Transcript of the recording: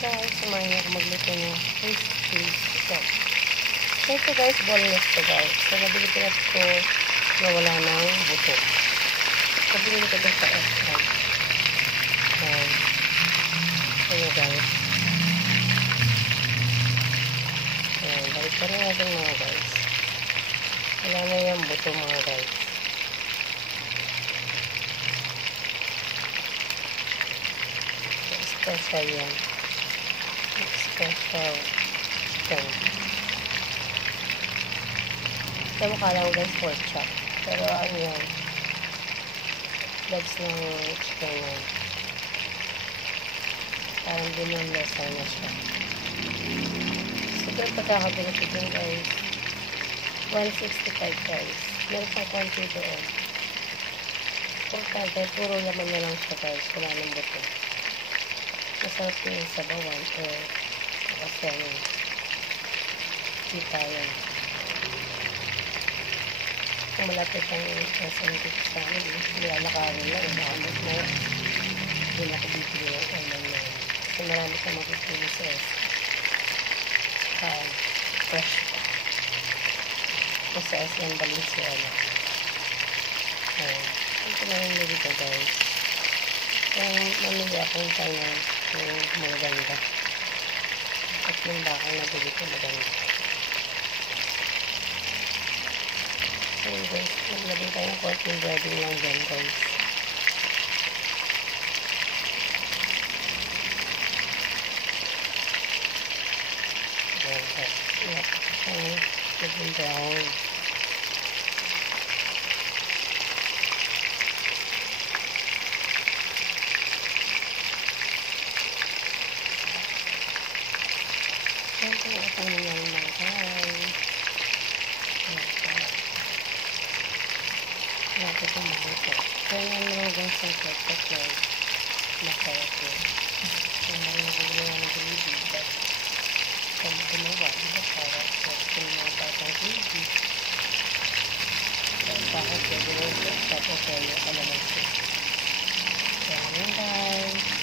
guys, samahan niyo ako magluto ng fish cheese sauce. So ito guys, boneless to guys. So nabili ko na ito na wala ng buto. So binili ko ito sa F-Ride. Ayan guys. Ayan, balik pa rin natin mga guys. Wala na yung buto mga guys. Special yan. Special chicken. Ito mukha lang guys pork chop. Pero ano yan? Legs ng chicken yan. Parang binunlesa na siya. So ito yung pagkakabili ko dun guys. 165 guys. Meron pang konti doon. Importante, puro laman na lang siya guys. Wala nang buto. Masarap yung sabawan kasi kita yan. Kung malapit ang sandwich sa amin, nilalakarin lang, nakamot na yan. Hindi na ako bibili ng ulam na yan. Kasi marami ka mapipili sa fresh pa. Sa SM Valenzuela. Ito na yung nilito guys. Kung mamili akong kanya yung maganda. At yung bakang nabili ko maganda. So guys, maglagay tayo ng konting breading lang dyan guys. Ayan guys. Naging brown. Ito ang nangyari mga guys. Natin ito mabuto. Kaya naman lang guys ang pepper guys. Masarap yun. Kaya naman ako ginawa ng baby. Kaya gumawa. Diba para sa mga batang baby. Kaya bakit kaya ginawa tapos kaya alaman siya. Kaya naman guys.